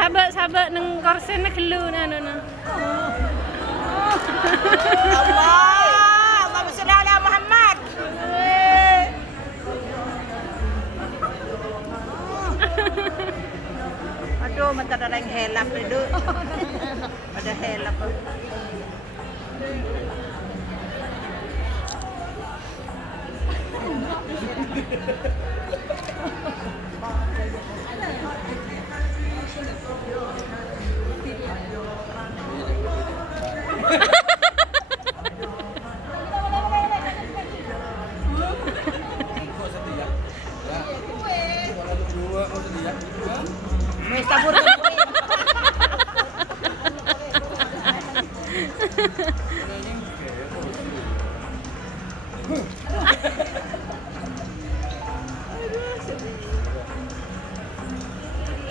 Sabak nang korsen na kelu na ano na. Allah, Allahumma sholli ala Muhammad. Aduh, mata ada yang helap itu. Ada helap. May sabor ka po.